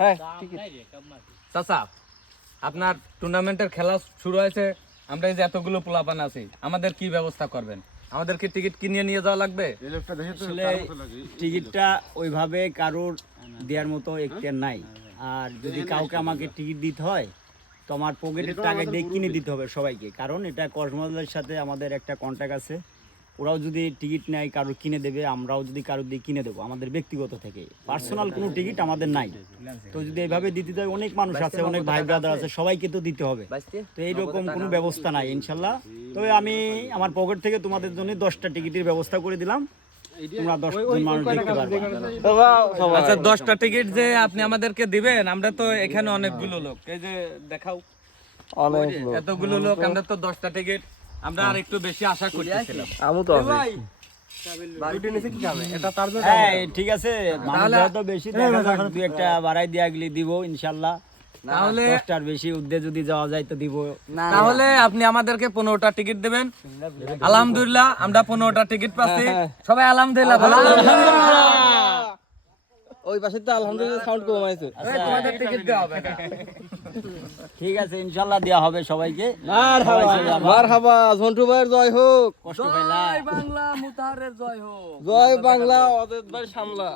হ্যাঁ চাচা, আপনার টুর্নামেন্টের খেলা শুরু হয়েছে, আমরা এই যে এতগুলো পোলাপান আছি, আমাদের কি ব্যবস্থা করবেন? আমাদের কি টিকিট কিনে নিয়ে যাওয়া লাগবে? আসলে টিকিটটা ওইভাবে কারোর দেওয়ার মতো এখতিয়ার নাই। আর যদি কাউকে আমাকে টিকিট দিতে হয় তো আমার পকেটের টাকা দিয়ে কিনে দিতে হবে সবাইকে, কারণ এটা কসমোডেলের সাথে আমাদের একটা কন্ট্যাক্ট আছে। ওরাও যদি টিকিট নেয় কারোর কিনে দেবে, আমরাও যদি কারোর দিয়ে কিনে দেবো, আমাদের ব্যক্তিগত থেকে, পার্সোনাল কোনো টিকিট আমাদের নাই। তো যদি এইভাবে দিতে হয়, অনেক মানুষ আছে, অনেক ভাই ব্রাদার আছে, সবাইকে তো দিতে হবে। তো এইরকম কোনো ব্যবস্থা নাই ইনশাল্লাহ। তবে আমি আমার পকেট থেকে তোমাদের জন্য 10টা টিকিটের ব্যবস্থা করে দিলাম, তোমরা 10 জন মানুষ দেখতে পারবে। আচ্ছা, 10টা টিকিট যে আপনি আমাদেরকে দিবেন, আমরা তো এখানে অনেকগুলো লোক, এই যে দেখাও এতগুলো লোক, আমরা তো 10টা টিকিট আমরা আর একটু বেশি আশা করতেছিলাম। আমু তো আছে হ্যাঁ ঠিক আছে, মানুষ তো বেশি দেখা যাক, দুই একটা বাড়াই দিয়া গেলে দিব ইনশাল্লাহ। তাহলে 10টার বেশি উদ্দে যদি যাওয়া যায় তো দিব। তাহলে আপনি আমাদেরকে 15টা টিকিট দেবেন। আলহামদুলিল্লাহ, আমরা 15টা টিকিট পাচ্ছি। সবাই আলহামদুলিল্লাহ বলো। ওই পাশে তো আলহামদুলিল্লাহ সাউন্ড কম আছে। তোমাদের টিকিট দেওয়া হবে না। ঠিক আছে ইনশাল্লাহ দেওয়া হবে সবাইকে। মারহাবা, ঝন্টু ভাইয়ের জয় হোক। কষ্ট পাইলা। জয় বাংলা, মুতাহারের জয় হোক। জয় বাংলা, অজেদ ভাই সামলা।